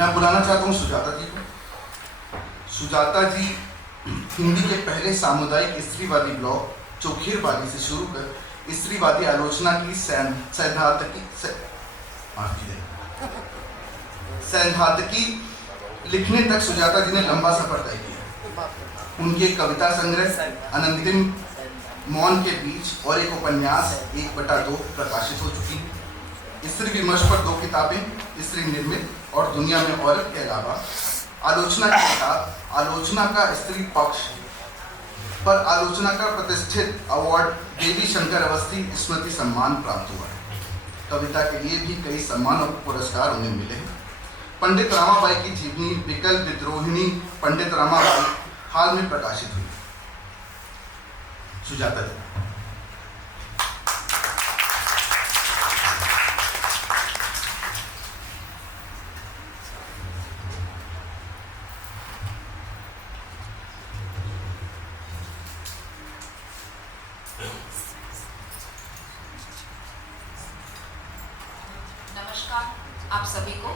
मैं बुलाना चाहता हूँ सुजाता जी को। सुजाता जी हिंदी के पहले सामुदायिक स्त्रीवादी ब्लॉग चोखेरवादी से शुरू कर स्त्रीवादी आलोचना की सैद्धांतिकी लिखने तक सुजाता जी ने लंबा सफर तय किया। उनके कविता संग्रह अनंतिम मौन के बीच और एक उपन्यास 1/2 प्रकाशित हो चुकी है। स्त्री विमर्श पर 2 किताबें, स्त्री निर्मित और दुनिया में औरत के अलावा आलोचना की किताब आलोचना का स्त्री पक्ष पर आलोचना का प्रतिष्ठित अवार्ड देवी शंकर अवस्थी स्मृति सम्मान प्राप्त हुआ है। कविता के लिए भी कई सम्मान और पुरस्कार उन्हें मिले हैं। पंडित रामाबाई की जीवनी विकल विद्रोहिणी पंडित रामाबाई हाल में प्रकाशित हुई। सुजाता जी। नमस्कार आप सभी को,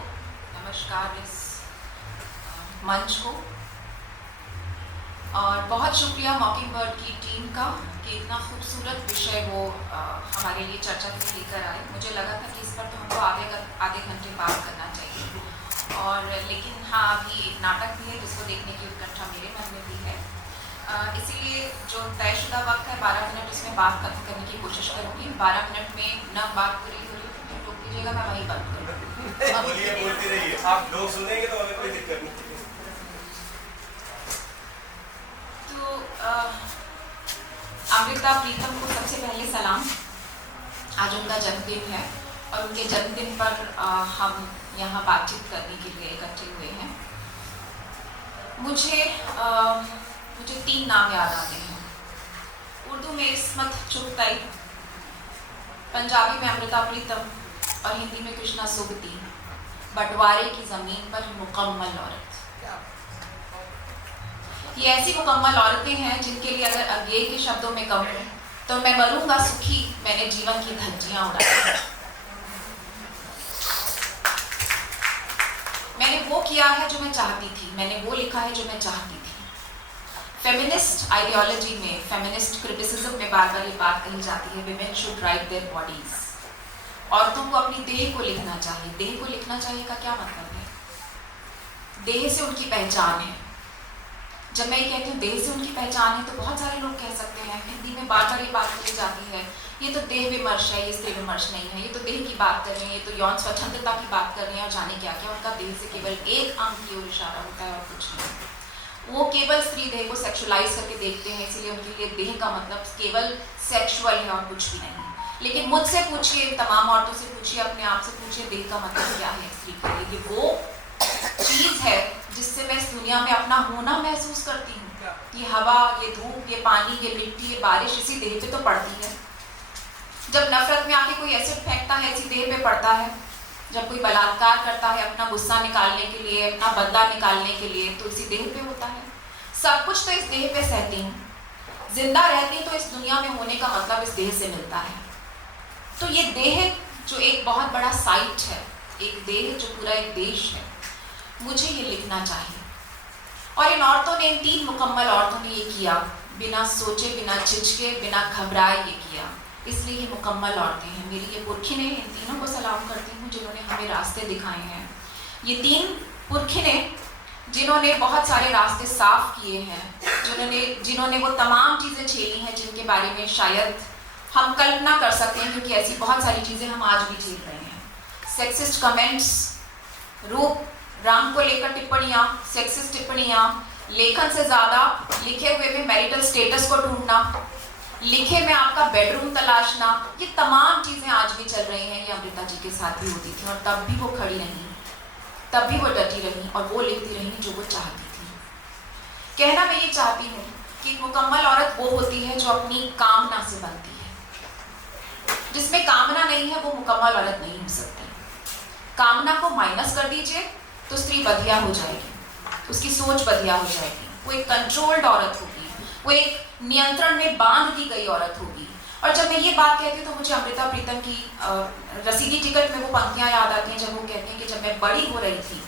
नमस्कार इस मंच को, और बहुत शुक्रिया मॉकिंगबर्ड की टीम का कि इतना खूबसूरत विषय वो हमारे लिए चर्चा के लिए लेकर आए। मुझे लगा था कि इस पर तो हमको आधे घंटे बात करना चाहिए, और लेकिन हाँ, अभी एक नाटक भी है जिसको देखने की उत्कंठा मेरे मन में भी है। इसीलिए जो तयशुदा वक्त है 12 मिनट, इसमें बात खत्म करने की कोशिश करूँगी। 12 मिनट में न बात पूरी हो रही तो टोक दीजिएगा, मैं वहीं बंद करूँगी। बोलती रहिए, आप लोग सुनेंगे तो हमें कोई दिक्कत नहीं। तो अमृता प्रीतम को सबसे पहले सलाम। आज उनका जन्मदिन है और उनके जन्मदिन पर हम यहाँ बातचीत करने के लिए इकट्ठे हुए हैं। मुझे 3 नाम याद आते हैं। उर्दू में इस्मत चुगताई, पंजाबी में अमृता प्रीतम और हिंदी में कृष्णा सोबती। बंटवारे की ज़मीन पर मुकम्मल औरत। ये ऐसी मुकम्मल औरतें हैं जिनके लिए अगर अज्ञेय के शब्दों में कहूँ तो मैं मरूंगा सुखी, मैंने जीवन की धज्जियां उड़ाई। मैंने वो किया है जो मैं चाहती थी, मैंने वो लिखा है जो मैं चाहती थी। फेमिनिस्ट आइडियोलॉजी में, फेमिनिस्ट क्रिटिसिज्म में बार बार ये बात कही जाती है, women should write their bodies. औरतों को अपनी देह को लिखना चाहिए। देह को लिखना चाहिए का क्या मतलब है? देह से उनकी पहचान है। जब मैं ये कहती हूँ देह से उनकी पहचान है तो बहुत सारे लोग कह सकते हैं, हिंदी में बार बार ये बात कही जाती है, ये तो देह विमर्श है, ये स्त्री विमर्श नहीं है, ये तो देह की बात कर रहे हैं, ये तो यौन स्वतंत्रता की बात कर रहे हैं और जाने क्या क्या। उनका देह से केवल एक अंग की ओर इशारा होता है और कुछ नहीं। वो केवल स्त्री देह को सेक्सुअलाइज करके देखते हैं, इसलिए उनके लिए देह का मतलब केवल सेक्सुअल है और कुछ भी नहीं। लेकिन मुझसे पूछिए, तमाम औरतों से पूछिए, अपने आप से पूछिए, देह का मतलब क्या है स्त्री के लिए? ये वो चीज है जिससे मैं इस दुनिया में अपना होना महसूस करती हूँ। ये हवा, ये धूप, ये पानी, ये मिट्टी, ये बारिश इसी देह पे तो पड़ती है। जब नफरत में आके कोई एसिड फेंकता है इसी देह पे पड़ता है। जब कोई बलात्कार करता है अपना गुस्सा निकालने के लिए, अपना बदला निकालने के लिए, तो इसी देह पे होता है। सब कुछ तो इस देह पे सहती हूँ। जिंदा रहती तो इस दुनिया में होने का मतलब इस देह से मिलता है। तो ये देह जो एक बहुत बड़ा साइट है, एक देह जो पूरा एक देश है, मुझे ये लिखना चाहिए। और इन औरतों ने, इन 3 मुकम्मल औरतों ने ये किया, बिना सोचे, बिना झिझके, बिना घबराए ये किया। इसलिए ये मुकम्मल औरतें हैं। मेरी ये पुरखिनें, इन तीनों को सलाम करती हूँ जिन्होंने हमें रास्ते दिखाए हैं। ये 3 पुरखिनें जिन्होंने बहुत सारे रास्ते साफ किए हैं, जिन्होंने वो तमाम चीज़ें झेली हैं जिनके बारे में शायद हम कल्पना कर सकते हैं, क्योंकि ऐसी बहुत सारी चीज़ें हम आज भी झेल रहे हैं। सेक्सिस्ट कमेंट्स, रूप रंग को लेकर टिप्पणियाँ, सेक्सिस्ट टिप्पणियाँ, लेखन से ज़्यादा लिखे हुए में मैरिटल स्टेटस को ढूंढना, लिखे में आपका बेडरूम तलाशना, ये तमाम चीज़ें आज भी चल रही हैं। ये अमृता जी के साथ भी होती थी और तब भी वो खड़ी रहीं, तब भी वो डटी रहीं और वो लिखती रहीं जो वो चाहती थी। कहना मैं ये चाहती हूँ कि एक मुकम्मल औरत वो होती है जो अपनी कामना से बनती है। जिसमें कामना नहीं है वो मुकम्मल औरत नहीं हो सकती। कामना को माइनस कर दीजिए तो स्त्री बधिया हो जाएगी, उसकी सोच बधिया हो जाएगी, वो एक कंट्रोल्ड औरत होगी, वो एक नियंत्रण में बांध दी गई औरत होगी। और जब मैं ये बात कहती हूँ तो मुझे अमृता प्रीतम की रसीदी टिकट में वो पंक्तियाँ याद आती हैं जब वो कहती हैं कि जब मैं बड़ी हो रही थी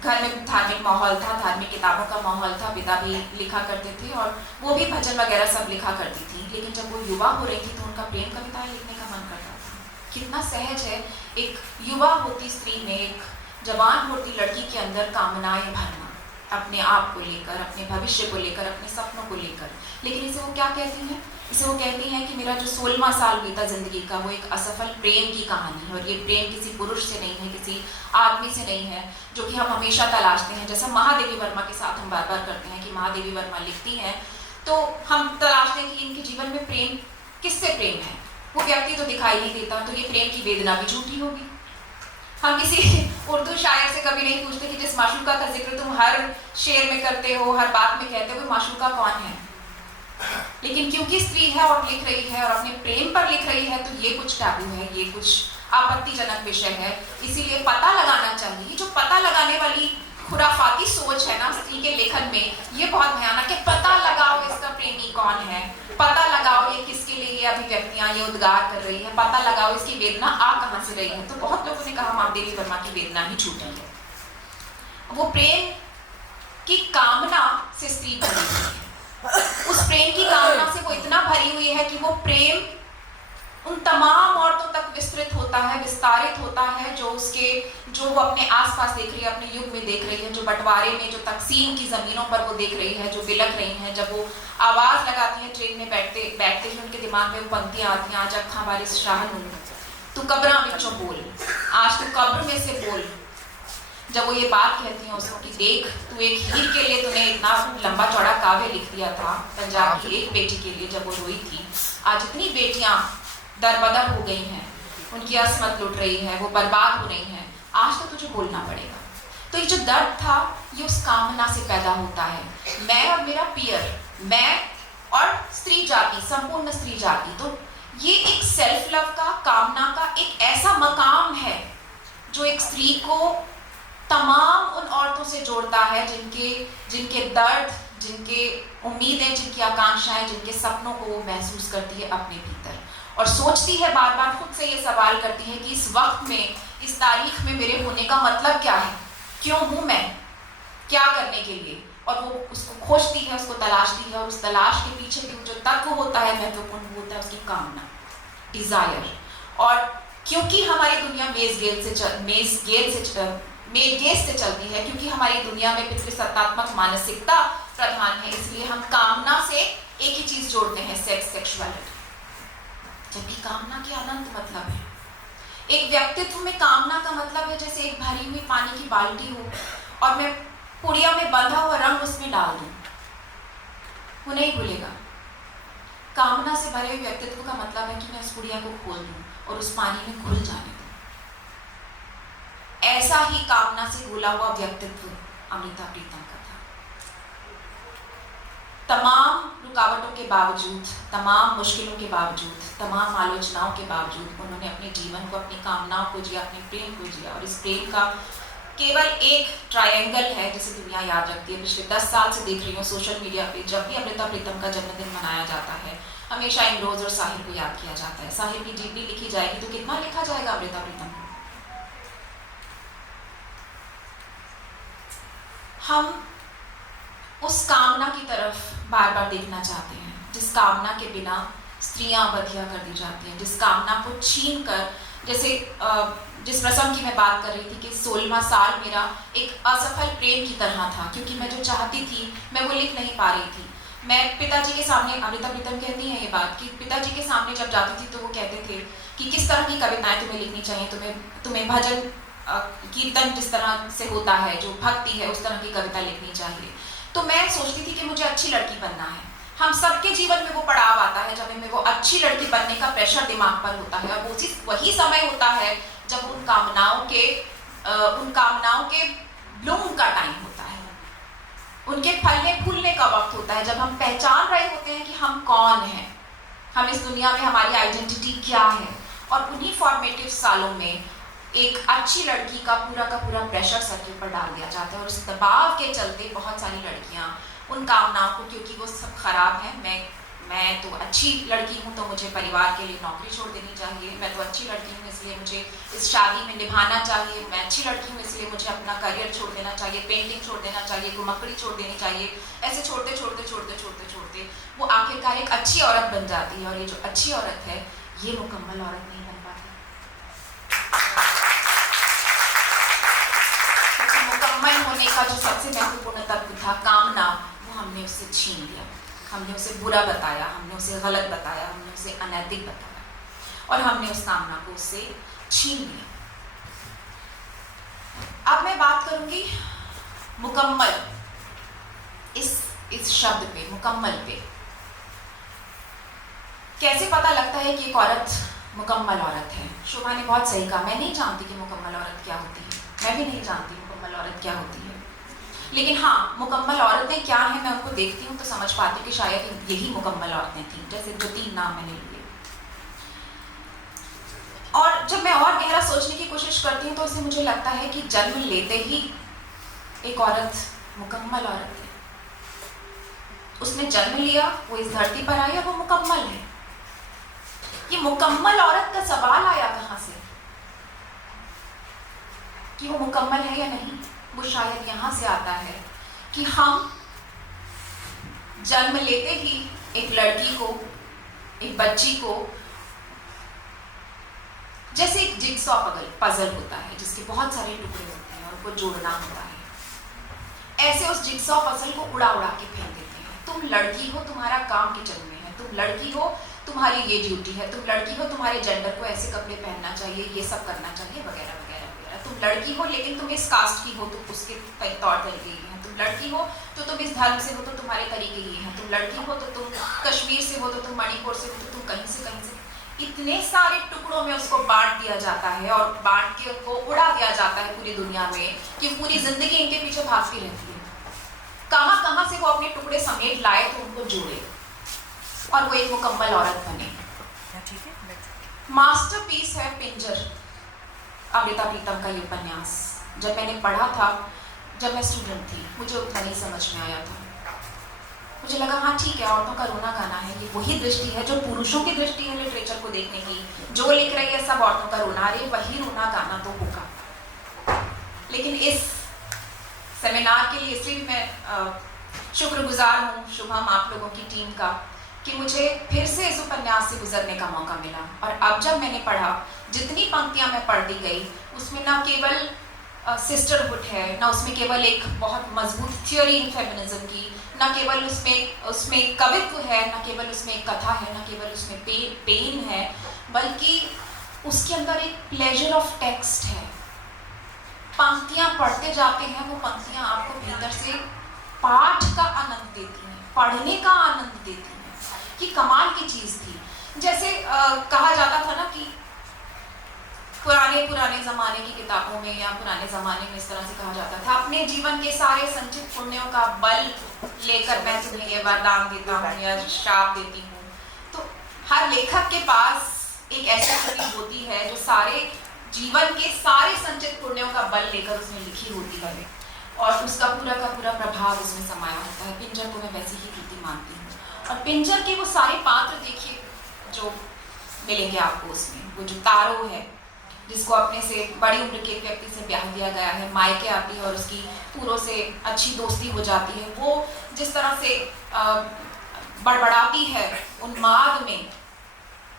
घर में धार्मिक माहौल था, धार्मिक किताबों का माहौल था, पिता भी लिखा करते थे और वो भी भजन वगैरह सब लिखा करती थी। लेकिन जब वो युवा हो रही थी तो उनका प्रेम कविताएं लिखने का मन करता था। कितना सहज है एक युवा होती स्त्री में, एक जवान होती लड़की के अंदर कामनाएं भरना, अपने आप को लेकर, अपने भविष्य को लेकर, अपने सपनों को लेकर। लेकिन इसे वो क्या कहती हैं? इसे वो कहती हैं कि मेरा जो 16वां साल बीता जिंदगी का वो एक असफल प्रेम की कहानी है, और ये प्रेम किसी पुरुष से नहीं है, किसी आदमी से नहीं है जो कि हम हमेशा तलाशते हैं। जैसा महादेवी वर्मा के साथ हम बार बार करते हैं कि महादेवी वर्मा लिखती हैं तो हम तलाशते हैं कि इनके जीवन में प्रेम किससे प्रेम है, वो व्यक्ति तो दिखाई नहीं देता, तो ये प्रेम की वेदना भी झूठी होगी। हम किसी उर्दू शायर से कभी नहीं पूछते कि जिस माशूका का जिक्र तुम हर शेर में करते हो, हर बात में कहते हो, वो माशूका कौन है। लेकिन क्योंकि स्त्री है और लिख रही है और अपने प्रेम पर लिख रही है, तो ये कुछ टैबू है, ये कुछ आपत्तिजनक विषय है। इसीलिए पता लगाना चाहिए। जो पता लगाने वाली खुराफाती सोच है ना स्त्री के लेखन में, ये बहुत भयानक है। पता लगाओ इसका प्रेमी कौन है, पता लगाओ ये किसके लिए ये अभिव्यक्तियां, ये उद्गार कर रही है, पता लगाओ इसकी वेदना आ कहां से रही है। तो बहुत लोगों ने कहा महादेवी वर्मा की वेदना ही झूठी है। वो प्रेम की कामना से स्त्री भरी हुई है। उस प्रेम की कामना से वो इतना भरी हुई है कि वो प्रेम उन तमाम औरतों तक विस्तृत होता है, विस्तारित होता है, जो वो अपने आसपास देख रही है, अपने युग में देख रही है, जो बंटवारे में, जो तकसीम की जमीनों पर वो देख रही है, जो बिलख रही हैं। जब वो आवाज लगाती है ट्रेन में बैठते ही उनके दिमाग में वो पंक्तियां आती हैं, आज अखा बारिश शाह तू कब्रा विचों बोल, आज तू कब्र में से बोल। जब वो ये बात कहती हैं उसको कि देख तू एक हीर के लिए तूने इतना लंबा चौड़ा काव्य लिख दिया था पंजाब की एक बेटी के लिए जब वो रोई थी, आज इतनी बेटियां दरबदर हो गई हैं, उनकी असमत लुट रही है, वो बर्बाद हो रही हैं, आज तो तुझे बोलना पड़ेगा। तो ये जो दर्द था ये उस कामना से पैदा होता है। मैं और मेरा पियर, मैं और स्त्री जाति, संपूर्ण स्त्री जाति, तो ये एक सेल्फ लव का, कामना का एक ऐसा मकाम है जो एक स्त्री को तमाम उन औरतों से जोड़ता है जिनके दर्द, जिनके उम्मीदें, जिनकी आकांक्षाएं, जिनके सपनों को वो महसूस करती है अपने भीतर और सोचती है, बार बार खुद से ये सवाल करती है कि इस वक्त में, इस तारीख में मेरे होने का मतलब क्या है, क्यों हूं मैं, क्या करने के लिए। और वो उसको खोजती है, उसको तलाशती है, और उस तलाश के पीछे भी जो तत्व होता है महत्वपूर्ण, होता है उसकी कामना, डिजायर। और क्योंकि हमारी दुनिया मेल गेज से चलती है, क्योंकि हमारी दुनिया में पितृसत्तात्मक मानसिकता प्रधान है, इसलिए हम कामना से एक ही चीज जोड़ते हैं, सेक्स, सेक्सुअलिटी, जबकि कामना के अनंत मतलब है। एक व्यक्तित्व में कामना का मतलब है जैसे एक भरी हुई पानी की बाल्टी हो और मैं पुड़िया में बंधा हुआ रंग उसमें डाल दूं, वो नहीं भूलेगा। कामना से भरे हुए व्यक्तित्व का मतलब है कि मैं उस पुड़िया को खोल दूं और उस पानी में घुल जाने दूं। ऐसा ही कामना से घुला हुआ व्यक्तित्व अमृता प्रीतम का था। तमाम रुकावटों के बावजूद, तमाम मुश्किलों के बावजूद, तमाम आलोचनाओं के बावजूद उन्होंने अपने जीवन को, अपनी कामनाओं को जिया, अपने प्रेम को जिया। और इस प्रेम का केवल एक ट्रायंगल है जिसे दुनिया याद रखती है। पिछले 10 साल से देख रही हूँ सोशल मीडिया पे, जब भी अमृता प्रीतम का जन्मदिन मनाया जाता है हमेशा इमरोज और साहिर को याद किया जाता है। साहिर की जीवनी लिखी जाएगी तो कितना लिखा जाएगा अमृता प्रीतम को। हम उस कामना की तरफ बार बार देखना चाहते हैं जिस कामना के बिना स्त्रियां बधिया कर दी जाती हैं, जिस कामना को छीन कर, जैसे जिस प्रसंग की मैं बात कर रही थी कि 16वां साल मेरा एक असफल प्रेम की तरह था, क्योंकि मैं जो चाहती थी मैं वो लिख नहीं पा रही थी। मैं पिताजी के सामने, अमृता प्रीतम कहती है ये बात कि पिताजी के सामने जब जाती थी तो वो कहते थे कि किस तरह की कविताएं तुम्हें लिखनी चाहिए, तुम्हें भजन कीर्तन जिस तरह से होता है, जो भक्ति है, उस तरह की कविता लिखनी चाहिए। तो मैं सोचती थी कि मुझे अच्छी लड़की बनना है। हम सबके जीवन में वो पड़ाव आता है जब हमें वो अच्छी लड़की बनने का प्रेशर दिमाग पर होता है, और वही समय होता है जब उन कामनाओं के ब्लूम का टाइम होता है, उनके फलने फूलने का वक्त होता है, जब हम पहचान रहे होते हैं कि हम कौन हैं, हम इस दुनिया में, हमारी आइडेंटिटी क्या है। और उन्हीं फॉर्मेटिव सालों में एक अच्छी लड़की का पूरा प्रेशर सर के ऊपर डाल दिया जाता है, और उस दबाव के चलते बहुत सारी लड़कियां उन कामनाओं को, क्योंकि वो सब खराब है, मैं तो अच्छी लड़की हूँ तो मुझे परिवार के लिए नौकरी छोड़ देनी चाहिए, मैं तो अच्छी लड़की हूँ इसलिए मुझे इस शादी में निभाना चाहिए, मैं अच्छी लड़की हूँ इसलिए मुझे अपना करियर छोड़ देना चाहिए, पेंटिंग छोड़ देना चाहिए, घुमक्कड़ी छोड़ देनी चाहिए। ऐसे छोड़ते छोड़ते छोड़ते छोड़ते छोड़ते वो आखिरकार एक अच्छी औरत बन जाती है, और ये जो अच्छी औरत है ये मुकम्मल औरत नहीं बन पाती। तो मुकम्मल होने का जो सबसे महत्वपूर्ण तत्व था, कामना, वो हमने उससे छीन लिया। हमने उसे बुरा बताया, हमने उसे गलत बताया, हमने उसे अनैतिक बताया और हमने उस कामना को उससे छीन लिया। अब मैं बात करूंगी मुकम्मल, इस शब्द पे, मुकम्मल पे। कैसे पता लगता है कि एक औरत मुकम्मल औरत है? शोभा ने बहुत सही कहा, मैं नहीं जानती कि मुकम्मल औरत क्या होती है, मैं भी नहीं जानती मुकम्मल औरत क्या होती है, लेकिन हाँ, मुकम्मल औरतें क्या हैं मैं उनको देखती हूँ तो समझ पाती हूँ कि शायद यही मुकम्मल औरतें थीं, जैसे जो 3 नाम मैंने लिए। और जब मैं और गहरा सोचने की कोशिश करती हूँ तो इससे मुझे लगता है कि जन्म लेते ही एक औरत मुकम्मल औरत है। उसने जन्म लिया, वो इस धरती पर आई और वो मुकम्मल है। ये मुकम्मल औरत का सवाल आया कहाँ से कि वो मुकम्मल है या नहीं? वो शायद यहाँ से आता है कि हम जन्म लेते ही एक लड़की को, एक बच्ची को, जैसे एक जिगसॉ पजल होता है जिसके बहुत सारे टुकड़े होते हैं और उनको जोड़ना होता है, ऐसे उस जिगसॉ पजल को उड़ा उड़ा के फेंक देते हैं। तुम लड़की हो, तुम्हारा काम किचन में है, तुम लड़की हो, तुम्हारी ये ड्यूटी है, तुम लड़की हो, तुम्हारे जेंडर को ऐसे कपड़े पहनना चाहिए, ये सब करना चाहिए, वगैरह वगैरह वगैरह। तुम लड़की हो लेकिन तुम इस कास्ट की हो तो उसके तौर तरीके ये हैं, तुम लड़की हो तो तुम इस धर्म से हो तो तुम्हारे तरीके ये हैं, तुम लड़की हो तो तुम कश्मीर से हो तो तुम मणिपुर से हो तो तुम कहीं से। इतने सारे टुकड़ों में उसको बांट दिया जाता है और बांट के उसको उड़ा दिया जाता है पूरी दुनिया में कि पूरी जिंदगी इनके पीछे भागती रहती है। कहाँ कहाँ से वो अपने टुकड़े समेट लाए तो उनको जोड़े और वो एक मुकम्मल औरत बने। मास्टरपीस है पिंजर, अमृता प्रीतम का ये उपन्यास। जब मैंने पढ़ा था, जब मैं स्टूडेंट थी, मुझे उतना नहीं समझ में आया था। मुझे लगा हाँ ठीक है, औरतों का रोना गाना है, ये वही दृष्टि है जो पुरुषों की दृष्टि है लिटरेचर को देखने की, जो लिख रही है सब औरतों का रोना, अरे वही रोना गाना तो होगा। लेकिन इस सेमिनार के लिए इसलिए मैं शुक्रगुजार हूँ शुभम, आप लोगों की टीम का, कि मुझे फिर से इस उपन्यास से गुजरने का मौका मिला। और अब जब मैंने पढ़ा, जितनी पंक्तियां मैं पढ़ती गई, उसमें ना केवल सिस्टरहुड है, ना उसमें केवल एक बहुत मजबूत थियोरी इन फेमिनिज्म की, ना केवल उसमें कवित्व है, ना केवल उसमें एक कथा है, ना केवल उसमें पेन है, बल्कि उसके अंदर एक प्लेजर ऑफ टेक्स्ट है। पंक्तियां पढ़ते जाते हैं, वो पंक्तियां आपको भीतर से पाठ का आनंद देती हैं, पढ़ने का आनंद देती हैं। कि कमाल की चीज थी। जैसे कहा जाता था ना कि पुराने जमाने की किताबों में या पुराने जमाने में इस तरह से कहा जाता था, अपने जीवन के सारे संचित पुण्यों का बल लेकर मैं तुम्हें ये वरदान देता हूँ या श्राप देती हूँ। तो हर लेखक के पास एक ऐसी छवि होती है जो सारे जीवन के सारे संचित पुण्यों का बल लेकर उसने लिखी होती है और उसका पूरा का पूरा प्रभाव उसमें समाया होता है। पिंजर को मैं वैसी ही कृति मानती हूँ। और पिंजर के वो सारे पात्र देखिए जो मिलेंगे आपको उसमें। वो जो तारो है जिसको अपने से बड़ी उम्र के एक व्यक्ति से ब्याह दिया गया है, मायके आती है और उसकी पूरों से अच्छी दोस्ती हो जाती है। वो जिस तरह से बड़बड़ाती है उन्माद में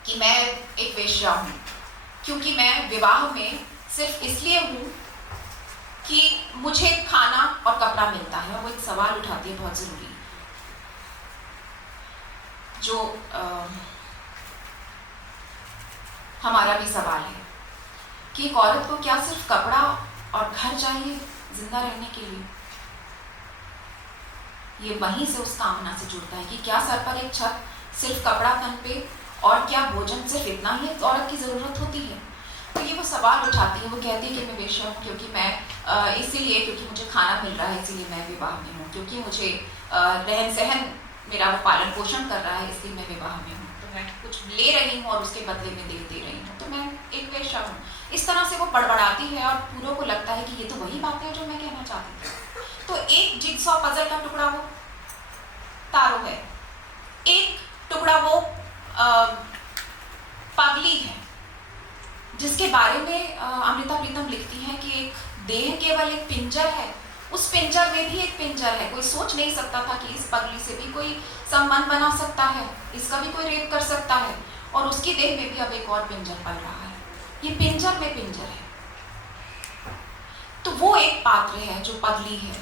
कि मैं एक वेश्या हूँ, क्योंकि मैं विवाह में सिर्फ इसलिए हूँ कि मुझे खाना और कपड़ा मिलता है। और वो एक सवाल उठाती है बहुत जरूरी, जो हमारा भी सवाल है कि एक औरत को क्या सिर्फ कपड़ा और घर चाहिए जिंदा रहने के लिए? ये वहीं से उस कामना से जुड़ता है कि क्या सर पर एक छत, सिर्फ कपड़ा तन पे और क्या भोजन, सिर्फ इतना ही औरत की जरूरत होती है? तो ये वो सवाल उठाती है। वो कहती है कि मैं वेश्या हूँ क्योंकि मैं इसीलिए, क्योंकि मुझे खाना मिल रहा है इसीलिए मैं विवाह में हूँ, क्योंकि मुझे रहन सहन मेरा वो पालन पोषण कर रहा है इसलिए मैं विवाह में हूँ, तो मैं कुछ ले रही हूँ और उसके बदले में दे रही हूँ, तो मैं एक वेश्या हूँ। इस तरह से वो बड़बड़ाती है और पूरों को लगता है कि ये तो वही बात है जो मैं कहना चाहती थी। तो एक जिगसॉ पजल का टुकड़ा वो तारो है, एक टुकड़ा टुकड़ा वो पगली है, जिसके बारे में अमृता प्रीतम लिखती हैं कि एक देह केवल एक पिंजर है, उस पिंजर में भी एक पिंजर है। कोई सोच नहीं सकता था कि इस पगली से भी कोई संबंध बना सकता है, इसका भी कोई रेप कर सकता है, और उसकी देह में भी अब एक और पिंजर पल रहा है। ये पिंजर में पिंजर है। तो वो एक पात्र है जो पगली है,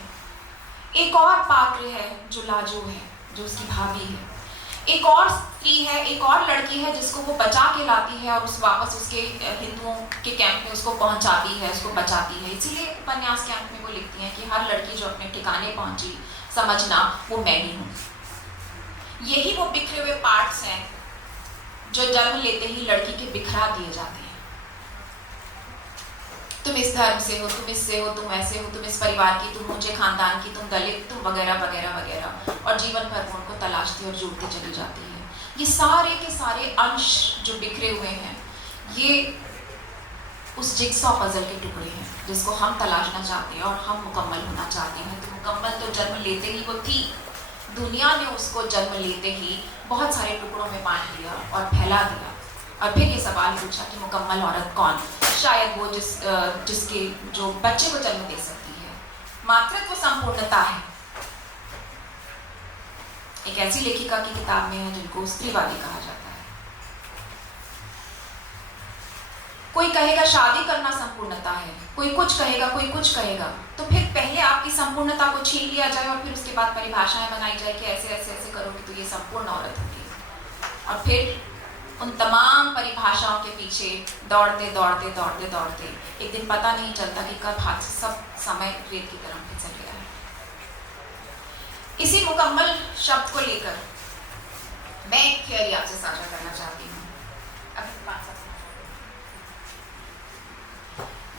एक और पात्र है जो लाजो है, जो उसकी भाभी है, एक और स्त्री है, एक और लड़की है जिसको वो बचा के लाती है और उस वापस उसके हिंदुओं के कैंप में उसको पहुंचाती है, उसको बचाती है। इसीलिए उपन्यास के अंत में वो लिखती हैं कि हर लड़की जो अपने ठिकाने पहुंची, समझना वो मैं ही हूँ। यही वो बिखरे हुए पार्ट्स हैं जो जन्म लेते ही लड़की के बिखरा दिए जाते हैं। तुम इस धर्म से हो, तुम इससे हो, तुम ऐसे हो, तुम इस परिवार की, तुम ऊंचे खानदान की, तुम दलित, तुम वगैरह वगैरह वगैरह, और जीवन भर उनको तलाशती और जुड़ती चली जाती है। ये सारे के सारे अंश जो बिखरे हुए हैं, ये उस जिग्सॉ पजल के टुकड़े हैं जिसको हम तलाशना चाहते हैं और हम मुकम्मल होना चाहते हैं। तो मुकम्मल तो जन्म लेते ही वो थी, दुनिया ने उसको जन्म लेते ही बहुत सारे टुकड़ों में बांट दिया और फैला दिया, और फिर ये सवाल पूछा कि मुकम्मल औरत कौन? शायद वो जिसके जो बच्चे को जन्म दे सकती है। मातृत्व संपूर्णता है। एक ऐसी लेखिका की किताब में है जिनको स्त्रीवादी कहा जाता है। कोई कहेगा शादी करना संपूर्णता है, कोई कुछ कहेगा, कोई कुछ कहेगा। तो फिर पहले आपकी संपूर्णता को छीन लिया जाए और फिर उसके बाद परिभाषाएं बनाई जाए कि ऐसे ऐसे ऐसे करोगे तो ये संपूर्ण औरत होगी। और फिर उन तमाम परिभाषाओं के पीछे दौड़ते दौड़ते दौड़ते दौड़ते एक दिन पता नहीं चलता कि कब हाथ से सब समय रेत की तरफ फिसल गया है। इसी मुकम्मल शब्द को लेकर मैं एक थियरी आपसे साझा करना चाहती हूँ।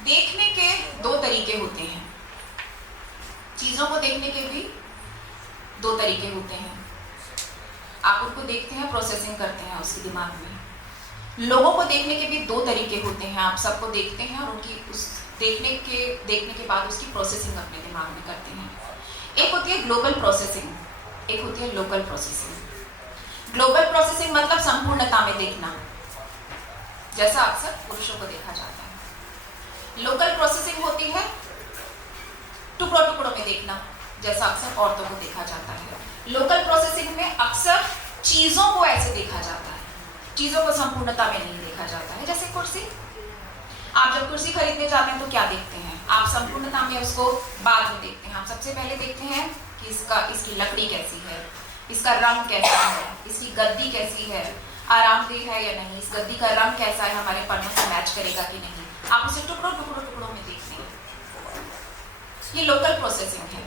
देखने के दो तरीके होते हैं, चीजों को देखने के भी दो तरीके होते हैं। आप उनको देखते हैं, प्रोसेसिंग करते हैं उसके दिमाग में। लोगों को देखने के भी दो तरीके होते हैं, आप सबको देखते हैं और उनकी उस देखने के बाद उसकी प्रोसेसिंग अपने दिमाग में करते हैं। एक होती है ग्लोबल प्रोसेसिंग, एक होती है लोकल प्रोसेसिंग। ग्लोबल प्रोसेसिंग मतलब संपूर्णता में देखना, जैसा अक्सर पुरुषों को देखा जाता है। लोकल प्रोसेसिंग होती है टुकड़ों टुकड़ों में देखना, जैसा अक्सर औरतों को देखा जाता है। लोकल प्रोसेसिंग में अक्सर चीजों को ऐसे देखा जाता है, चीजों को संपूर्णता में नहीं देखा जाता है। जैसे कुर्सी, आप जब कुर्सी खरीदने जाते हैं तो क्या देखते हैं? आप संपूर्णता में उसको बाद में देखते हैं। आप सबसे पहले देखते हैं कि इसकी लकड़ी कैसी है, इसका रंग कैसा है, इसकी गद्दी कैसी है, आरामदेह है या नहीं, इस गद्दी का रंग कैसा है, हमारे पन्नों से मैच करेगा कि नहीं। आप उसे टुकड़ों टुकड़ों टुकड़ों में देखते हैं। ये लोकल प्रोसेसिंग है।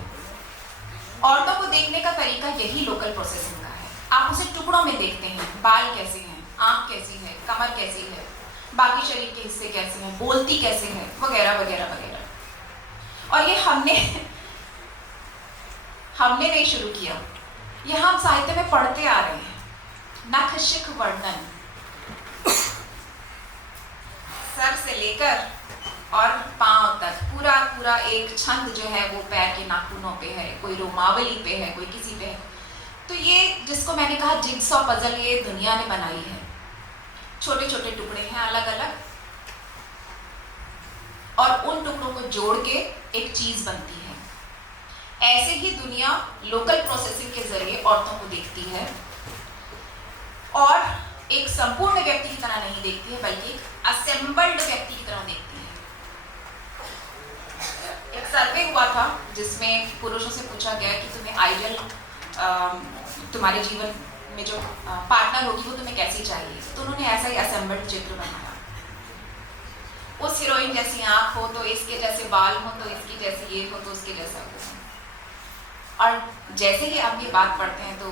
औरतों को देखने का तरीका यही लोकल प्रोसेसिंग का है। आप उसे टुकड़ों में देखते हैं, बाल कैसे हैं, आंख कैसी है, कमर कैसी है, बाकी शरीर के हिस्से कैसे हैं, बोलती कैसे है, वगैरह वगैरह वगैरह। और ये हमने नहीं शुरू किया, ये हम साहित्य में पढ़ते आ रहे हैं। नख शिख वर्णन, सर से लेकर और पांव तक पूरा पूरा एक छंद जो है वो पैर के नाखूनों पे है, कोई रोमावली पे है, कोई किसी पे है। तो ये जिसको मैंने कहा जिग्सॉ पजल, ये दुनिया ने बनाई है। छोटे छोटे टुकड़े हैं अलग अलग, और उन टुकड़ों को जोड़ के एक चीज बनती है। ऐसे ही दुनिया लोकल प्रोसेसिंग के जरिए औरतों को देखती है, और एक संपूर्ण व्यक्ति की तरह नहीं देखती है, बल्कि एक असेंबल्ड व्यक्ति की तरह देखती है। एक सर्वे हुआ था जिसमें पुरुषों से पूछा गया कि तुम्हें आइडियल, तुम्हारे जीवन में जो पार्टनर होगी वो तुम्हें कैसी चाहिए। तो उन्होंने ऐसा ही असेंबल्ड चित्र बनाया। उस हीरोइन जैसी आंख हो तो इसके जैसे बाल हो, तो इसकी जैसी ये हो तो उसके जैसा हो। और जैसे ही आप ये बात पढ़ते हैं तो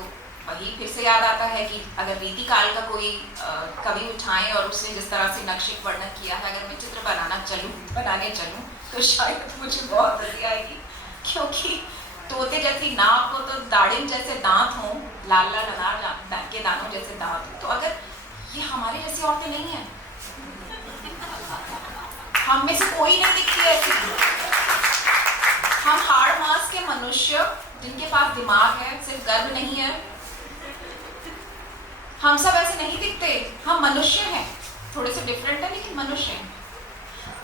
वही फिर से याद आता है कि अगर रीति काल का कोई कवि उठाएं और उसने जिस तरह से नक्शे वर्णन किया है, अगर मैं चित्र बनाने चलूं तो शायद मुझे बहुत हंसी आएगी, क्योंकि तोते जैसी नाक हो तो दाढ़िम जैसे दांत हो, लाल लाल अनार के दानों जैसे दांत हो। तो अगर ये हमारे जैसी औरतें नहीं है, हम में से कोई नहीं दिखती ऐसी। हम हाड़ मांस के मनुष्य जिनके पास दिमाग है, सिर्फ गर्भ नहीं है, हम सब ऐसे नहीं दिखते, हम मनुष्य हैं, थोड़े से डिफरेंट है लेकिन मनुष्य हैं।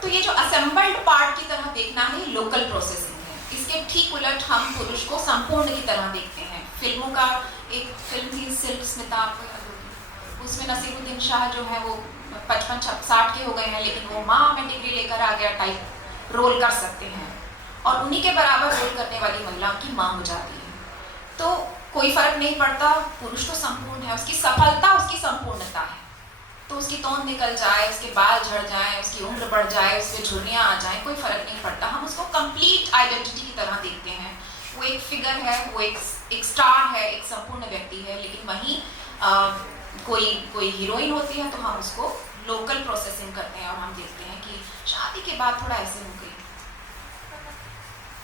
तो ये जो असेंबल्ड पार्ट की तरह देखना है, लोकल प्रोसेसिंग है। इसके ठीक उलट हम पुरुष को संपूर्ण की तरह देखते हैं। फिल्मों का एक फिल्म थी सिल्क स्मिता, आपको याद होगी, उसमें नसीरुद्दीन शाह जो है वो 55-60 के हो गए हैं लेकिन वो माँ में डिग्री लेकर आ गया टाइप रोल कर सकते हैं, और उन्हीं के बराबर रोल करने वाली महिला की माँ हो जाती है। तो कोई फर्क नहीं पड़ता, पुरुष तो संपूर्ण है, उसकी सफलता उसकी संपूर्णता है। तो उसकी तोंद निकल जाए, उसके बाल झड़ जाए, उसकी उम्र बढ़ जाए, उसके झुर्रियाँ आ जाए, कोई फर्क नहीं पड़ता। हम उसको कंप्लीट आइडेंटिटी की तरह देखते हैं। वो एक फिगर है, वो एक स्टार है, एक संपूर्ण व्यक्ति है। लेकिन वहीं कोई हीरोइन होती है तो हम उसको लोकल प्रोसेसिंग करते हैं और हम देखते हैं कि शादी के बाद थोड़ा ऐसे हो गई,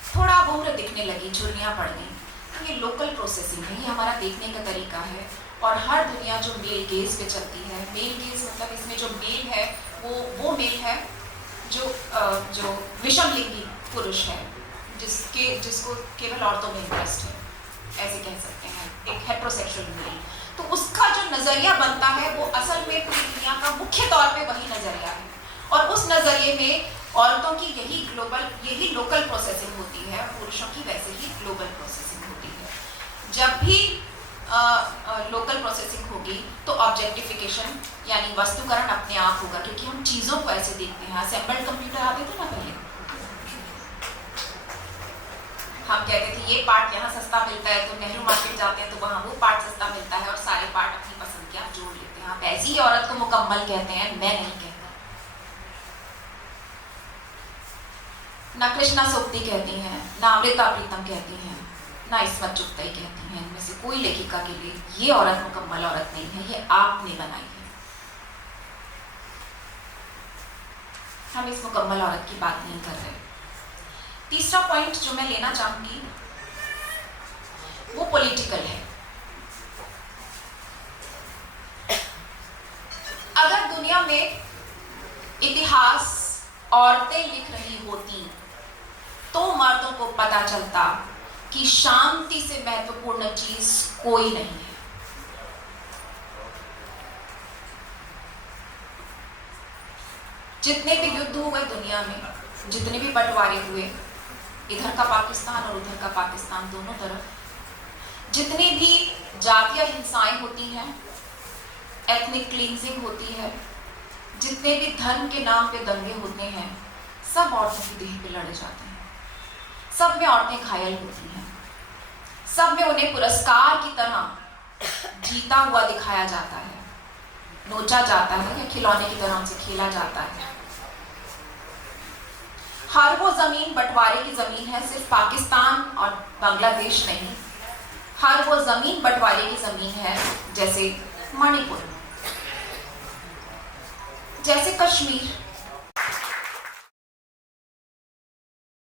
थोड़ा अब उम्र दिखने लगी, झुर्रियाँ पड़ गई। तो ये लोकल प्रोसेसिंग है, ये हमारा देखने का तरीका है। और हर दुनिया जो मेल गेज पे चलती है, मेल गेज मतलब इसमें जो मेल है वो मेल है जो विषमलिंगी पुरुष है, जिसको केवल औरतों में इंटरेस्ट है, ऐसे कह सकते हैं, एक हेट्रोसेक्सुअल मेल। तो उसका जो नजरिया बनता है वो असल में पूरी दुनिया का मुख्य तौर पे वही नजरिया है। और उस नजरिए में औरतों की यही लोकल प्रोसेसिंग होती है, पुरुषों की वैसे ही ग्लोबल प्रोसेसिंग होती है। जब भी लोकल प्रोसेसिंग होगी तो ऑब्जेक्टिफिकेशन यानी वस्तुकरण अपने आप होगा, क्योंकि हम चीजों को ऐसे देखते हैं। असेंबल्ड कंप्यूटर आते थे ना पहले, हम कहते थे ये पार्ट यहाँ सस्ता मिलता है, तो नेहरू मार्केट जाते हैं तो वहाँ वो पार्ट सस्ता मिलता है और सारे पार्ट अपनी पसंद के आप जोड़ लेते हैं। आप ऐसी ही औरत को मुकम्मल कहते हैं, मैं नहीं कहता। ना कृष्णा सोप्ती कहती हैं, ना अमृता प्रीतम कहती हैं, ना इस्मत चुगताई कहती हैं। इनमें से कोई लेखिका के लिए ये औरत मुकम्मल औरत नहीं है, ये आपने बनाई है। हम इस मुकम्मल औरत की बात नहीं कर रहे। तीसरा पॉइंट जो मैं लेना चाहूंगी वो पॉलिटिकल है। अगर दुनिया में इतिहास औरतें लिख रही होती तो मर्दों को पता चलता कि शांति से महत्वपूर्ण चीज कोई नहीं है। जितने भी युद्ध हुए दुनिया में, जितने भी बंटवारे हुए, इधर का पाकिस्तान और उधर का पाकिस्तान, दोनों तरफ जितनी भी जातीय हिंसाएं होती हैं, एथनिक क्लींजिंग होती है, जितने भी धर्म के नाम पे दंगे होते हैं, सब औरतों की देह पे लड़े जाते हैं। सब में औरतें घायल होती हैं, सब में उन्हें पुरस्कार की तरह जीता हुआ दिखाया जाता है, नोचा जाता है या खिलौने की तरह उनसे खेला जाता है। हर वो जमीन बंटवारे की जमीन है, सिर्फ पाकिस्तान और बांग्लादेश नहीं। हर वो जमीन बंटवारे की जमीन है, जैसे मणिपुर, जैसे कश्मीर,